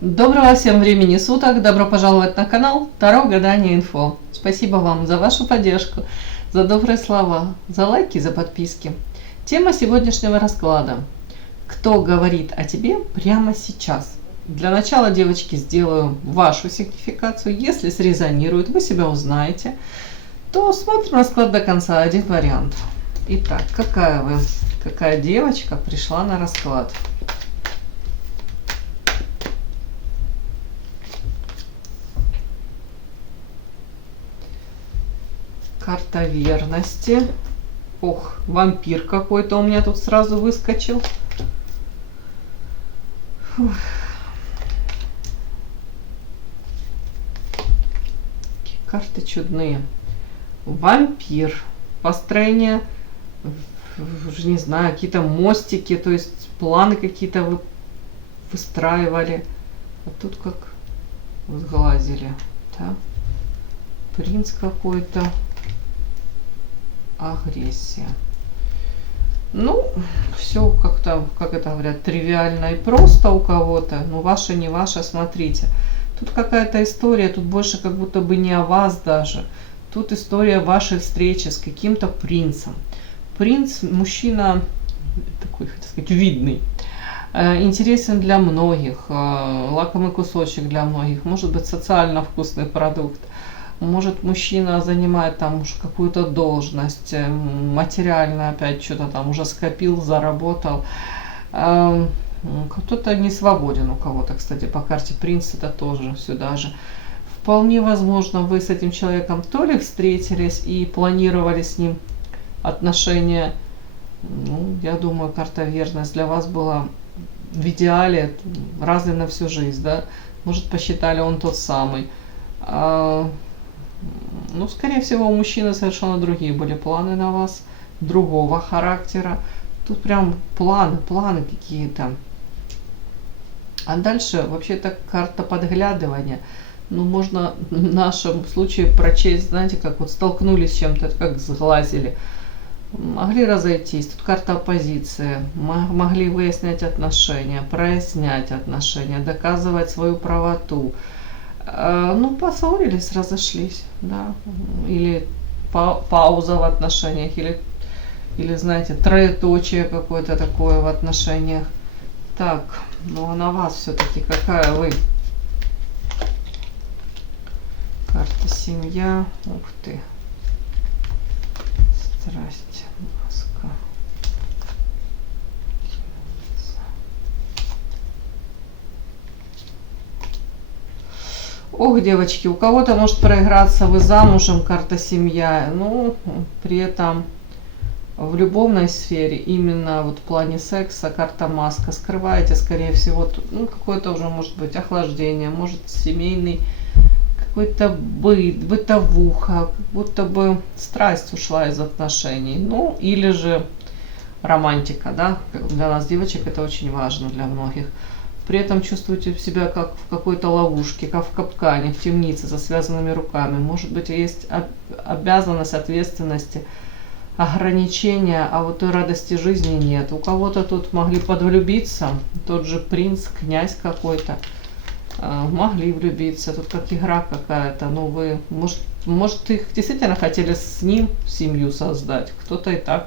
Доброго всем времени суток, добро пожаловать на канал Таро Гадание Инфо. Спасибо вам за вашу поддержку, за добрые слова, за лайки, за подписки. Тема сегодняшнего расклада. Кто говорит о тебе прямо сейчас? Для начала, девочки, сделаю вашу сигнификацию. Если срезонирует, вы себя узнаете, то смотрим расклад до конца, один вариант. Итак, какая девочка пришла на расклад? Карта верности. Ох, вампир какой-то у меня тут сразу выскочил. Фух. Карты чудные. Вампир. Построение, не знаю, какие-то мостики, то есть планы какие-то вы выстраивали. А тут как сглазили. Да? Принц какой-то. Агрессия. Ну, все как-то, как это говорят, тривиально и просто у кого-то. Ну, ваше, не ваше, смотрите. Тут какая-то история, тут больше как будто бы не о вас даже. Тут история вашей встречи с каким-то принцем. Принц, мужчина такой, хотел сказать, видный. Интересен для многих, лакомый кусочек для многих, может быть социально вкусный продукт. Может, мужчина занимает там уже какую-то должность, материально опять что-то там уже скопил, заработал. Кто-то не свободен у кого-то, кстати, по карте принц это тоже сюда же. Вполне возможно, вы с этим человеком то ли встретились и планировали с ним отношения. Ну, я думаю, карта верность для вас была в идеале разной на всю жизнь, да? Может, посчитали он тот самый. Ну, скорее всего, у мужчины совершенно другие были планы на вас, другого характера. Тут прям планы какие-то. А дальше вообще-то карта подглядывания. Ну, можно в нашем случае прочесть, знаете, как вот столкнулись с чем-то, как сглазили. Могли разойтись. Тут карта оппозиции. Могли выяснять отношения, прояснять отношения, доказывать свою правоту. Ну, поссорились, разошлись, да, или пауза в отношениях, или знаете, троеточие какое-то такое в отношениях. Так, ну а на вас все-таки какая вы? Карта семья, ух ты, страсть, маска. Ох, девочки, у кого-то может проиграться, вы замужем, карта семья, ну, при этом в любовной сфере, именно вот в плане секса, карта маска, скрываете, скорее всего, ну, какое-то уже может быть охлаждение, может семейный какой-то быт, бытовуха, как будто бы страсть ушла из отношений, ну, или же романтика, да, для нас, девочек, это очень важно, для многих. При этом чувствуете себя как в какой-то ловушке, как в капкане, в темнице со связанными руками. Может быть, есть обязанность, ответственности, ограничения, а вот той радости жизни нет. У кого-то тут могли подвлюбиться, тот же принц, князь какой-то, могли влюбиться. Тут как игра какая-то. Ну, вы, может, их действительно хотели с ним семью создать. Кто-то и так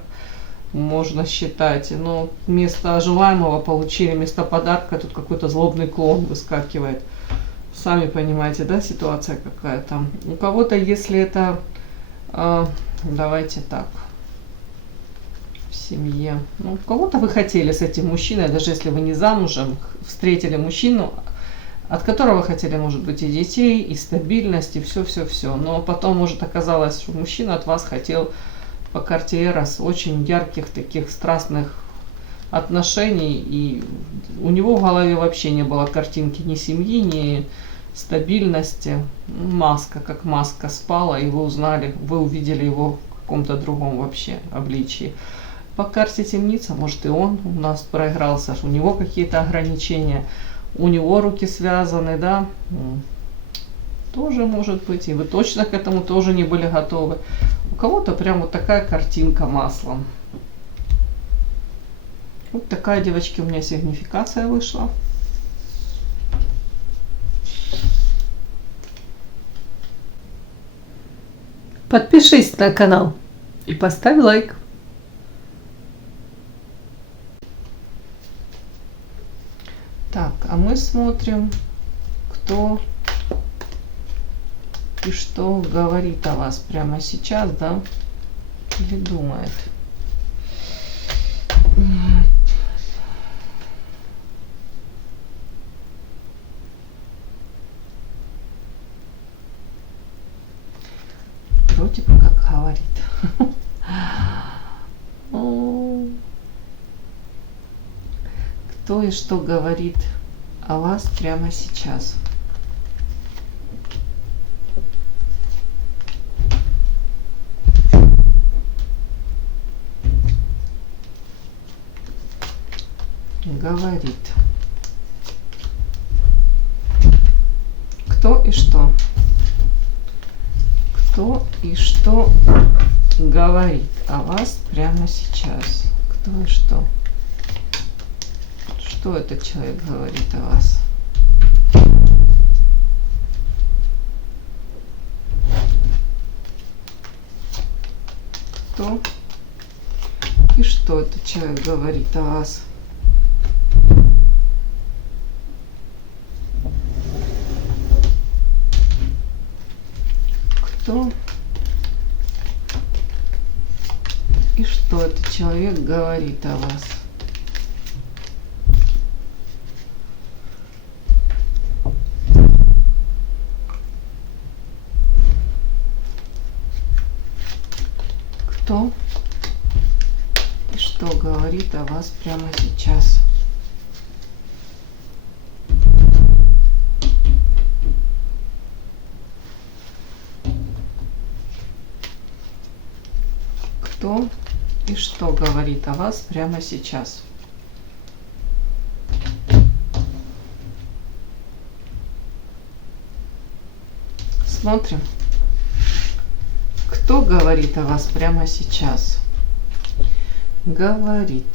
можно считать, но вместо желаемого получили, вместо подарка тут какой-то злобный клон выскакивает. Сами понимаете, да, ситуация какая-то. У кого-то, если это, давайте так, в семье, ну, у кого-то вы хотели с этим мужчиной, даже если вы не замужем, встретили мужчину, от которого хотели, может быть, и детей, и стабильность, и все-все-все. Но потом, может, оказалось, что мужчина от вас хотел по карте Эрос очень ярких таких страстных отношений, и у него в голове вообще не было картинки ни семьи, ни стабильности. Маска, как маска спала, и вы узнали, вы увидели его в каком-то другом вообще обличии. По карте темница, может, и он у нас проигрался, у него какие-то ограничения, у него руки связаны, да, тоже может быть, и вы точно к этому тоже не были готовы. У кого-то прям вот такая картинка маслом. Вот такая, девочки, у меня сигнификация вышла. Подпишись на канал и поставь лайк. Так, а мы смотрим, кто и что говорит о вас прямо сейчас, да? Или думает. Вроде бы как говорит. Кто и что говорит о вас прямо сейчас? Говорит. Кто и что? Кто и что говорит о вас прямо сейчас? Кто и что? Что этот человек говорит о вас? Кто и что этот человек говорит о вас? Кто и что этот человек говорит о вас? Кто и что говорит о вас прямо сейчас? Кто и что говорит о вас прямо сейчас? Смотрим. Кто говорит о вас прямо сейчас? Говорит.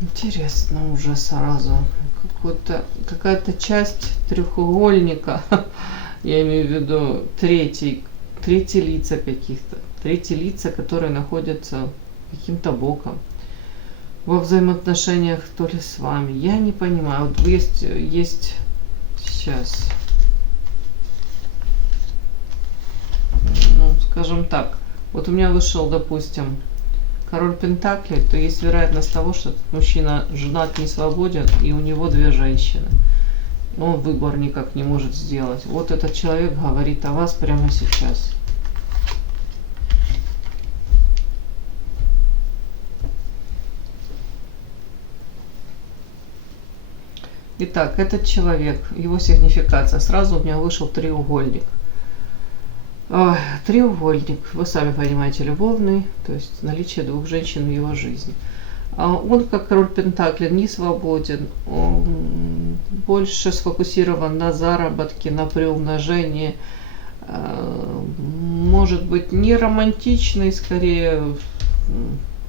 Интересно уже сразу. Какая-то часть треугольника, я имею в виду третьи лица каких-то. Третьи лица, которые находятся каким-то боком во взаимоотношениях то ли с вами. Я не понимаю. Вот есть сейчас. Ну, скажем так, вот у меня вышел, допустим, король пентаклей, то есть вероятность того, что этот мужчина женат, не свободен, и у него две женщины. Он выбор никак не может сделать. Вот этот человек говорит о вас прямо сейчас. Итак, этот человек, его сигнификация. Сразу у меня вышел треугольник. Треугольник, вы сами понимаете, любовный, то есть наличие двух женщин в его жизни. Он, как король пентаклей, не свободен, он больше сфокусирован на заработке, на приумножении, может быть не романтичный, скорее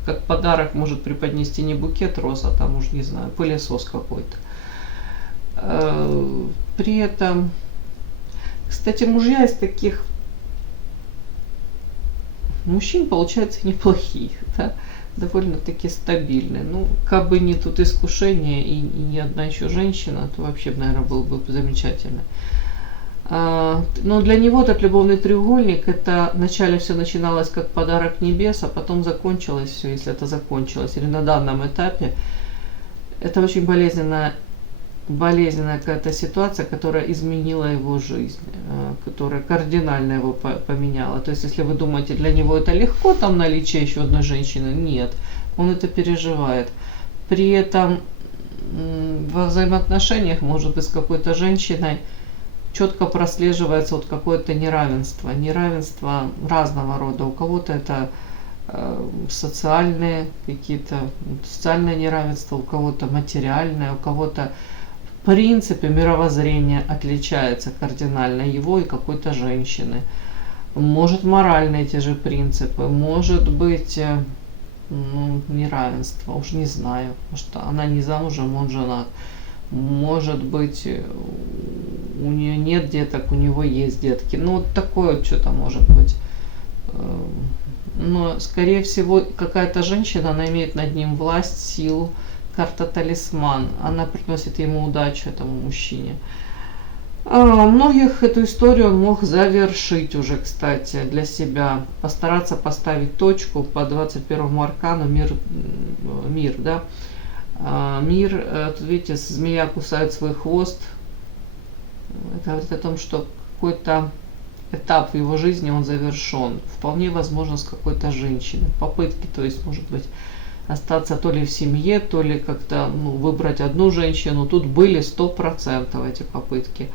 как подарок может преподнести не букет роз, а там уж не знаю, пылесос какой-то. При этом, кстати, мужья из таких мужчин получаются неплохие, да? Довольно-таки стабильные. Ну, как бы не тут искушение и ни одна еще женщина, то вообще, наверное, было бы замечательно. Но для него этот любовный треугольник, это вначале все начиналось как подарок небес, а потом закончилось все, если это закончилось, или на данном этапе, это очень болезненная какая-то ситуация, которая изменила его жизнь, которая кардинально его поменяла. То есть, если вы думаете, для него это легко, там наличие еще одной женщины, нет, он это переживает. При этом во взаимоотношениях, может быть, с какой-то женщиной четко прослеживается вот какое-то неравенство разного рода. У кого-то это социальные какие-то, социальное неравенство, у кого-то материальное, у кого-то в принципе мировоззрение отличается кардинально его и какой-то женщины. Может моральные те же принципы, может быть неравенство, уж не знаю, потому что она не замужем, он женат. Может быть, у нее нет деток, у него есть детки. Ну, вот такое вот что-то может быть. Но, скорее всего, какая-то женщина, она имеет над ним власть, силу. Карта талисман. Она приносит ему удачу, этому мужчине. Многих эту историю он мог завершить уже, кстати, для себя. Постараться поставить точку по 21-му аркану мир, да. Мир, тут видите, змея кусает свой хвост. Это говорит о том, что какой-то этап в его жизни он завершен. Вполне возможно, с какой-то женщиной. Попытки, то есть, может быть, остаться то ли в семье, то ли как-то выбрать одну женщину. Тут были 100% эти попытки.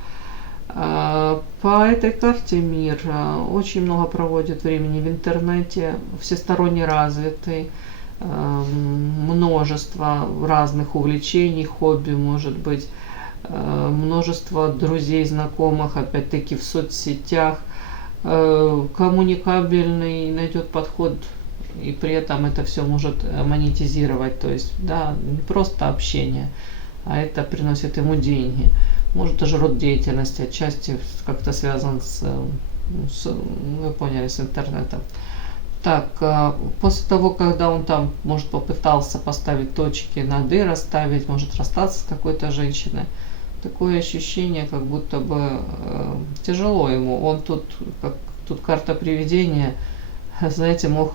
По этой карте мир очень много проводит времени в интернете, всесторонне развитый, множество разных увлечений, хобби, может быть, множество друзей, знакомых, опять-таки в соцсетях, коммуникабельный, найдет подход, и при этом это все может монетизировать, то есть, да, не просто общение, а это приносит ему деньги. Может, даже род деятельности отчасти как-то связан вы поняли, с интернетом. Так, после того, когда он там, может, попытался поставить точки над «и», расставить, может, расстаться с какой-то женщиной, такое ощущение, как будто бы тяжело ему. Он тут карта привидения, знаете, мог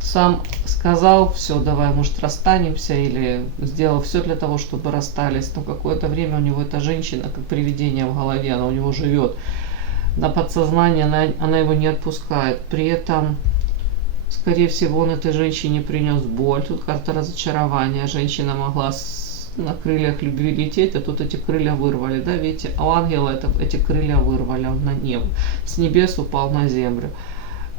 сам сказал, все, давай, может, расстанемся, или сделал все для того, чтобы расстались, но какое-то время у него эта женщина, как привидение в голове, она у него живет. На подсознание она его не отпускает. При этом, скорее всего, он этой женщине принес боль. Тут карта разочарования. Женщина могла на крыльях любви лететь, а тут эти крылья вырвали. Да, видите, у ангела эти крылья вырвали, он на небо. С небес упал на землю.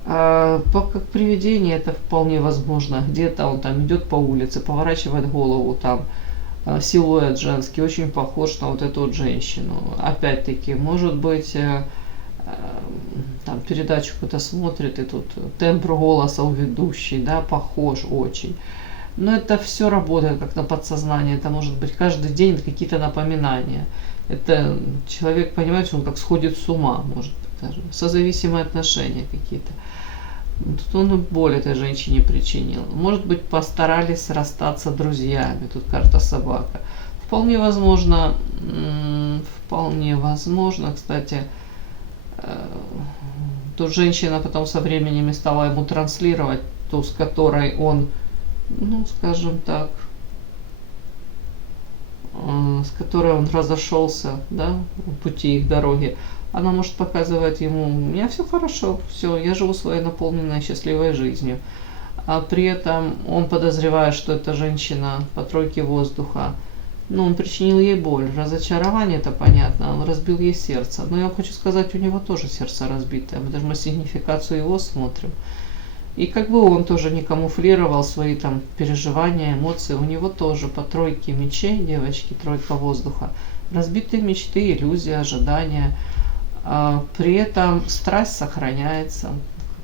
Как привидение это вполне возможно. Где-то он там идет по улице, поворачивает голову, там силуэт женский, очень похож на вот эту вот женщину. Опять-таки, может быть, там передачу какую-то смотрит, и тут тембр голоса у ведущей, да, похож очень. Но это все работает как на подсознание, это может быть каждый день какие-то напоминания. Это человек понимает, что он как сходит с ума, может быть, даже созависимые отношения какие-то. Тут он боль этой женщине причинил. Может быть, постарались расстаться друзьями. Тут карта собака. Вполне возможно, кстати, тут женщина потом со временем стала ему транслировать ту, с которой он, скажем так, с которой он разошелся, да, в пути их дороги. Она может показывать ему: у меня все хорошо, все, я живу своей наполненной счастливой жизнью. А при этом он подозревает, что эта женщина по тройке воздуха, он причинил ей боль, разочарование, это понятно, он разбил ей сердце. Но я хочу сказать, у него тоже сердце разбитое, мы даже на сигнификацию его смотрим. И как бы он тоже не камуфлировал свои там переживания, эмоции, у него тоже по тройке мечей, девочки, тройка воздуха, разбитые мечты, иллюзии, ожидания. При этом страсть сохраняется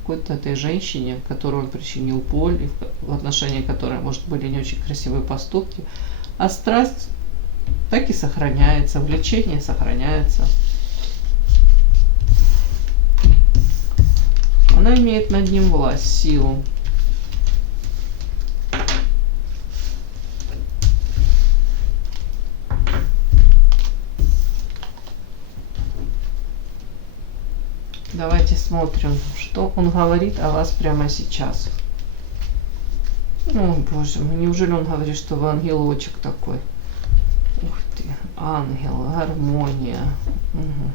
какой-то этой женщине, которой он причинил боль, и в отношении которой, может, были не очень красивые поступки. А страсть так и сохраняется, влечение сохраняется. Она имеет над ним власть, силу. Давайте смотрим, что он говорит о вас прямо сейчас. О, боже мой, неужели он говорит, что вы ангелочек такой? Ух ты, ангел, гармония. Угу.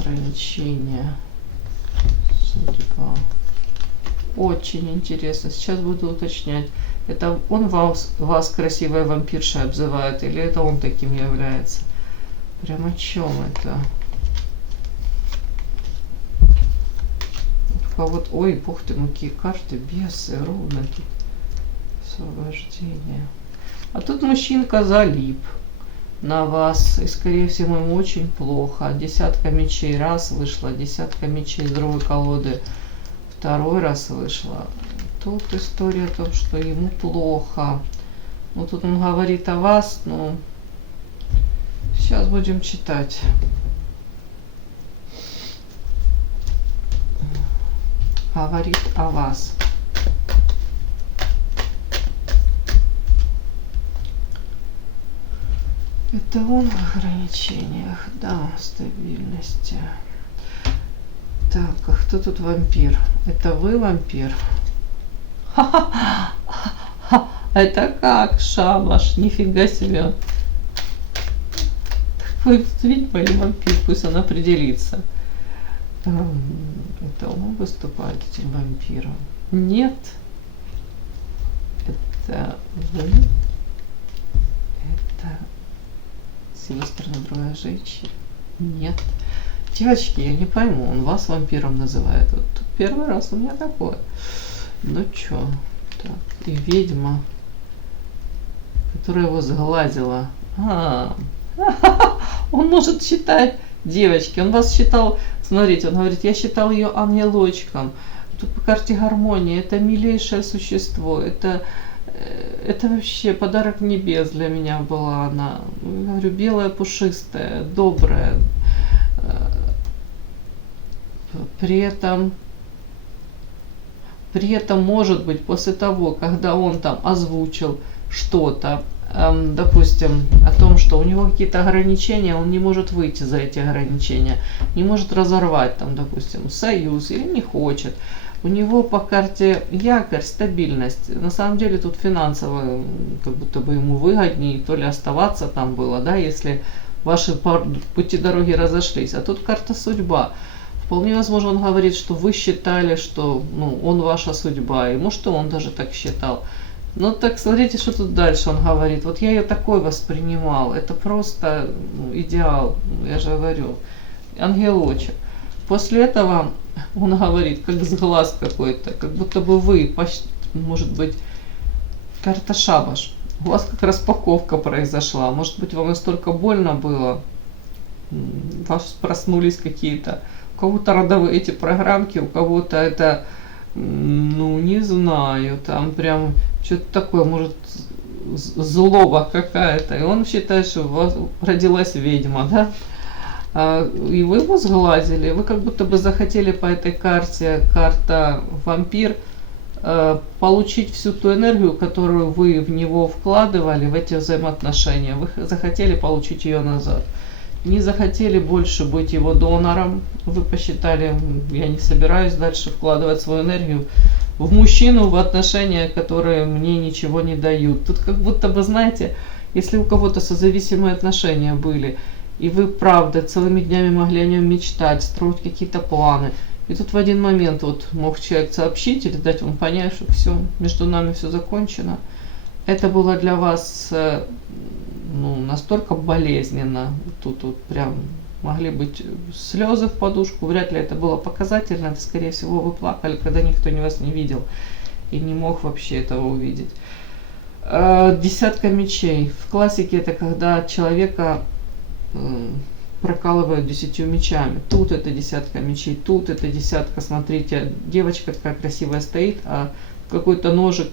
Ограничения. Судьба. Очень интересно. Сейчас буду уточнять. Это он вас красивой вампиршей обзывает, или это он таким является? Прям о чем это? Вот, ой, бог ты, какие карты, бесы, ровно тут. Освобождение. А тут мужчинка залип на вас, и скорее всего ему очень плохо. Десятка мечей раз вышла, десятка мечей с другой колоды второй раз вышла. Тут история о том, что ему плохо. Вот тут он говорит о вас, ну, сейчас будем читать. Говорит о вас. Это он в ограничениях, да, стабильности. Так, а кто тут вампир? Это вы вампир? Ха-ха-ха! Это как, шабаш? Нифига себе! Вы ведьма или вампир? Пусть он определится. Это он выступает этим вампиром? Нет. Это вы? Это с его стороны другая женщина? Нет. Девочки, я не пойму, он вас вампиром называет. Вот первый раз у меня такое. Ну чё? Так, и ведьма, которая его сглазила. Он может считать, девочки, он вас считал, смотрите, он говорит, я считал ее ангелочком. Тут по карте гармонии, это милейшее существо, это вообще подарок небес для меня была она. Я говорю, белая, пушистая, добрая. При этом, может быть, после того, когда он там озвучил что-то, допустим, о том, что у него какие-то ограничения, он не может выйти за эти ограничения, не может разорвать там, допустим, союз или не хочет. У него по карте якорь, стабильность. На самом деле тут финансово как будто бы ему выгоднее то ли оставаться там было, да, если ваши пути дороги разошлись. А тут карта судьба. Вполне возможно, он говорит, что вы считали, что он ваша судьба. И может, он даже так считал. Ну так смотрите, что тут дальше он говорит. Вот я ее такой воспринимал. Это просто идеал, я же говорю, ангелочек. После этого он говорит, как с глаз какой-то, как будто бы вы, может быть, карта шабаш. У вас как распаковка произошла. Может быть, вам настолько больно было. У вас проснулись какие-то. У кого-то родовые эти программки, у кого-то это, не знаю, там прям что-то такое, может, злоба какая-то. И он считает, что у вас родилась ведьма, да? И вы его сглазили, вы как будто бы захотели по этой карте, карта вампир, получить всю ту энергию, которую вы в него вкладывали, в эти взаимоотношения. Вы захотели получить ее назад. Не захотели больше быть его донором. Вы посчитали, я не собираюсь дальше вкладывать свою энергию в мужчину, в отношения, которые мне ничего не дают. Тут как будто бы, знаете, если у кого-то созависимые отношения были, и вы, правда, целыми днями могли о нем мечтать, строить какие-то планы. И тут в один момент вот мог человек сообщить или дать вам понять, что все, между нами все закончено. Это было для вас настолько болезненно. Тут вот прям могли быть слезы в подушку. Вряд ли это было показательно. Это, скорее всего, вы плакали, когда никто вас не видел и не мог вообще этого увидеть. Десятка мечей. В классике это когда человека прокалывают 10 мечами. Тут это десятка мечей, тут это десятка. Смотрите, девочка такая красивая стоит, а какой-то ножик,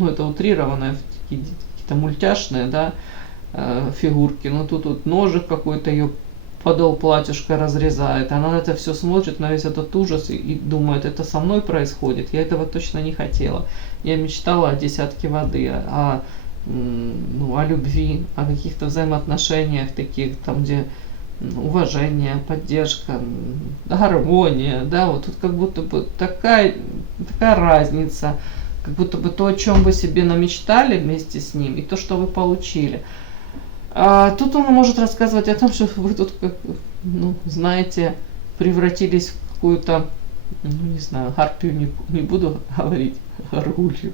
это утрированное, какие-то мультяшные, да, фигурки. Но тут вот ножик какой-то, ее подол платьюшка разрезает. Она на это все смотрит, на весь этот ужас и думает, это со мной происходит. Я этого точно не хотела. Я мечтала о десятке воды, о любви, о каких-то взаимоотношениях таких, там, где уважение, поддержка, гармония, да, вот тут как будто бы такая разница, как будто бы то, о чем вы себе намечтали вместе с ним, и то, что вы получили. Тут он может рассказывать о том, что вы тут, знаете, превратились в какую-то, не знаю, гарпию не буду говорить, гаргулью.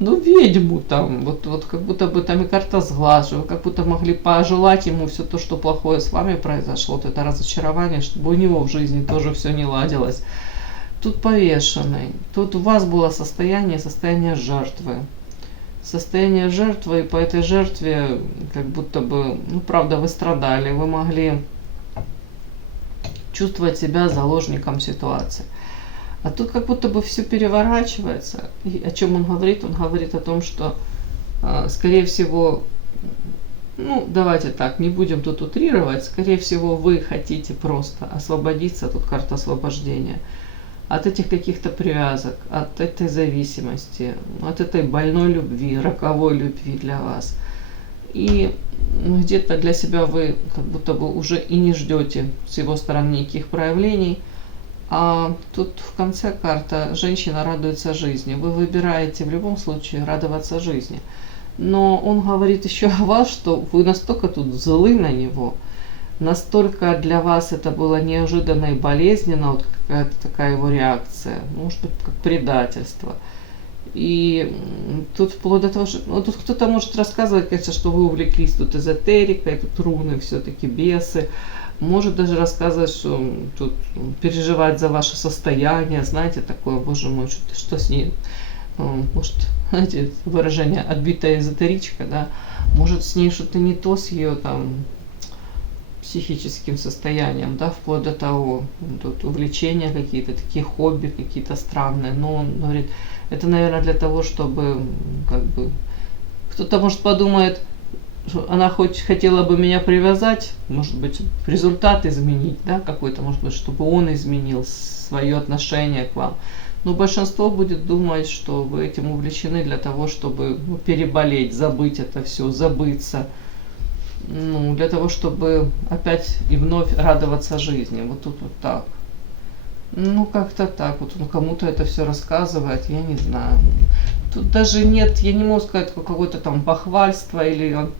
Ведьму там, вот как будто бы там и карта сглаз, вы как будто могли пожелать ему все то, что плохое с вами произошло, вот это разочарование, чтобы у него в жизни тоже все не ладилось. Тут повешенный, тут у вас было состояние жертвы. Состояние жертвы, и по этой жертве, как будто бы, правда, вы страдали, вы могли чувствовать себя заложником ситуации. А тут как будто бы все переворачивается. И о чем он говорит? Он говорит о том, что Скорее всего, ну, давайте так, не будем тут утрировать, скорее всего, вы хотите просто освободиться, тут карта освобождения, от этих каких-то привязок, от этой зависимости, от этой больной любви, роковой любви для вас. И где-то для себя вы как будто бы уже и не ждете с его стороны никаких проявлений. А тут в конце карта «Женщина радуется жизни». Вы выбираете в любом случае радоваться жизни. Но он говорит еще о вас, что вы настолько тут злы на него, настолько для вас это было неожиданно и болезненно, вот какая-то такая его реакция, может быть, как предательство. И тут вплоть до того, что ну, тут кто-то может рассказывать, конечно, что вы увлеклись тут эзотерикой, тут руны, все-таки бесы. Может даже рассказывать, что тут переживать за ваше состояние, знаете, такое, боже мой, что с ней, может, знаете, выражение отбитая эзотеричка, да, может с ней что-то не то с ее там психическим состоянием, да, вплоть до того, тут увлечения какие-то, такие хобби какие-то странные, но он говорит, это, наверное, для того, чтобы, как бы, кто-то, может, подумает, что она хоть хотела бы меня привязать, может быть, результат изменить, да, какой-то, может быть, чтобы он изменил свое отношение к вам. Но большинство будет думать, что вы этим увлечены для того, чтобы переболеть, забыть это все, забыться, ну, для того, чтобы опять и вновь радоваться жизни. Вот тут вот так. Ну, как-то так. Вот он кому-то это все рассказывает, я не знаю. Тут даже нет, я не могу сказать, какое-то там бахвальство или он...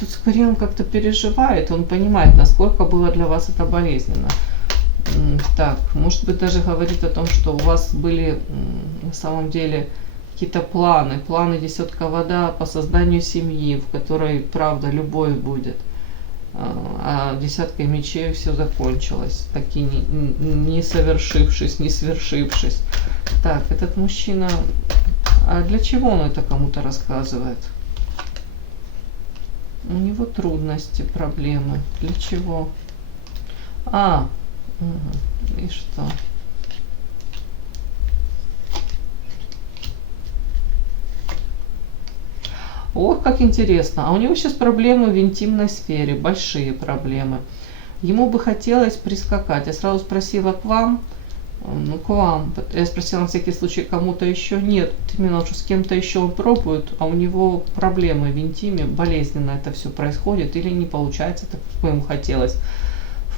Тут скорее он как-то переживает, он понимает, насколько было для вас это болезненно. Так, может быть, даже говорит о том, что у вас были на самом деле какие-то планы десятка вода по созданию семьи, в которой, правда, любовь будет. А десяткой мечей все закончилось, таки не совершившись, не свершившись. Так, этот мужчина, а для чего он это кому-то рассказывает? У него трудности, проблемы. Для чего? И что? Ох, как интересно. А у него сейчас проблемы в интимной сфере, большие проблемы. Ему бы хотелось прискакать. Я сразу спросила к вам. Ну, к вам. Я спросила на всякий случай кому-то еще. Нет, именно что с кем-то еще он пробует, а у него проблемы в интиме, болезненно это все происходит или не получается так, как ему хотелось.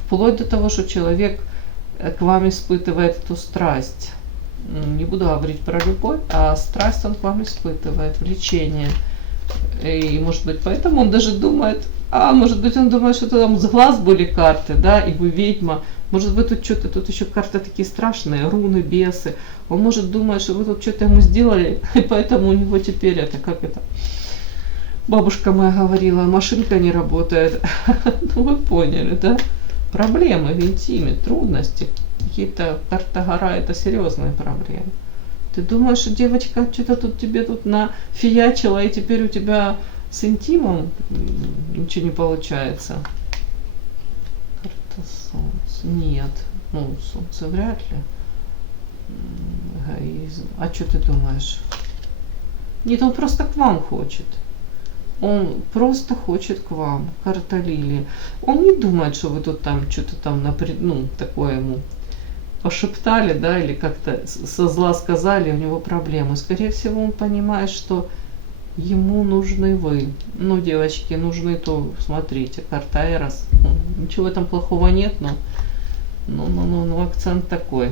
Вплоть до того, что человек к вам испытывает эту страсть. Не буду говорить про любовь, а страсть он к вам испытывает, влечение. И может быть поэтому он даже думает, может быть он думает, что там с глаз были карты, да, и вы ведьма. Может быть тут что-то, тут еще карты такие страшные, руны, бесы. Он может думать, что вы тут что-то ему сделали, и поэтому у него теперь это, как это, бабушка моя говорила, машинка не работает. Ну вы поняли, да? Проблемы в интиме, трудности, какие-то, карта гора, это серьезные проблемы. Ты думаешь, что девочка что-то тут тебе тут нафиячила, и теперь у тебя с интимом ничего не получается? Карта солнца. Нет. Ну, солнце вряд ли. Эгоизм. А что ты думаешь? Нет, он просто к вам хочет. Он просто хочет к вам. Карта лилии. Он не думает, что вы тут там что-то там, ну, такое ему пошептали, да, или как-то со зла сказали, у него проблемы. Скорее всего, он понимает, что ему нужны вы. Ну, девочки, нужны, то смотрите, карта Эрос. Ничего в этом плохого нет, но акцент такой.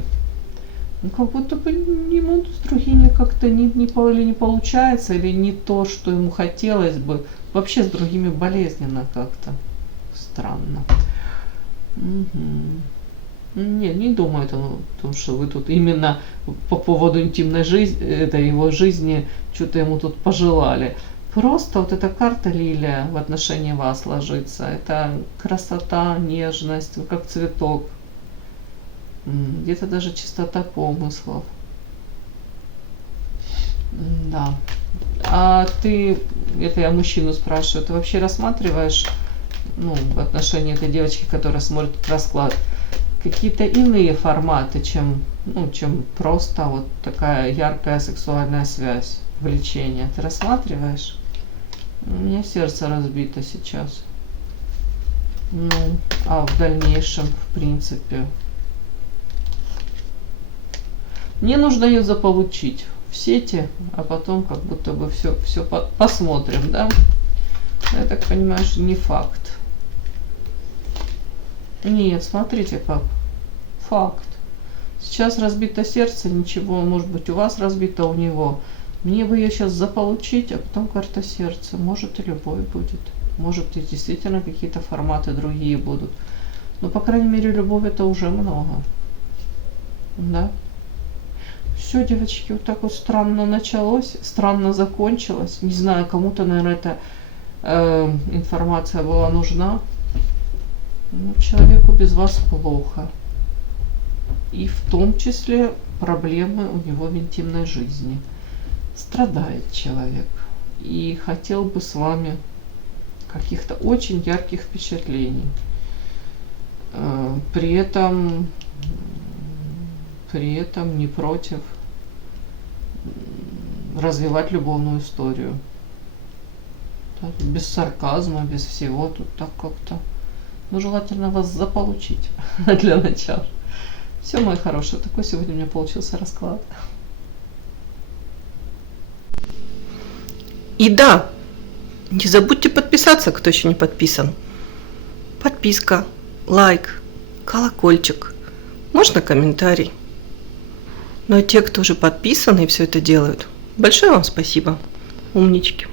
Ну, как будто бы ему с другими как-то или не получается, или не то, что ему хотелось бы. Вообще с другими болезненно как-то. Странно. Нет, не думает он о том, что вы тут именно по поводу интимной жизни, этой его жизни, что-то ему тут пожелали. Просто вот эта карта лилия в отношении вас ложится. Это красота, нежность, вы как цветок. Где-то даже чистота помыслов. Да. А ты, это я мужчину спрашиваю, ты вообще рассматриваешь, ну, в отношении этой девочки, которая смотрит расклад, какие-то иные форматы, чем просто вот такая яркая сексуальная связь, влечение? Ты рассматриваешь? У меня сердце разбито сейчас. Ну, а в дальнейшем, в принципе, мне нужно ее заполучить в сети, а потом как будто бы все посмотрим, да? Я так понимаю, что не факт. Нет, смотрите как. Факт. Сейчас разбито сердце, ничего, может быть, у вас разбито, у него. Мне бы ее сейчас заполучить, а потом карта сердца. Может, и любовь будет. Может, и действительно какие-то форматы другие будут. Но, по крайней мере, любовь это уже много. Да? Все, девочки, вот так вот странно началось, странно закончилось. Не знаю, кому-то, наверное, эта информация была нужна. Но человеку без вас плохо. И в том числе проблемы у него в интимной жизни. Страдает человек. И хотел бы с вами каких-то очень ярких впечатлений. При этом не против развивать любовную историю. Так, без сарказма, без всего. Тут так как-то. Ну, желательно вас заполучить для начала. Все, мои хорошие, такой сегодня у меня получился расклад. И да, не забудьте подписаться, кто еще не подписан. Подписка, лайк, колокольчик, можно комментарий. Но те, кто уже подписаны и все это делают, большое вам спасибо, умнички.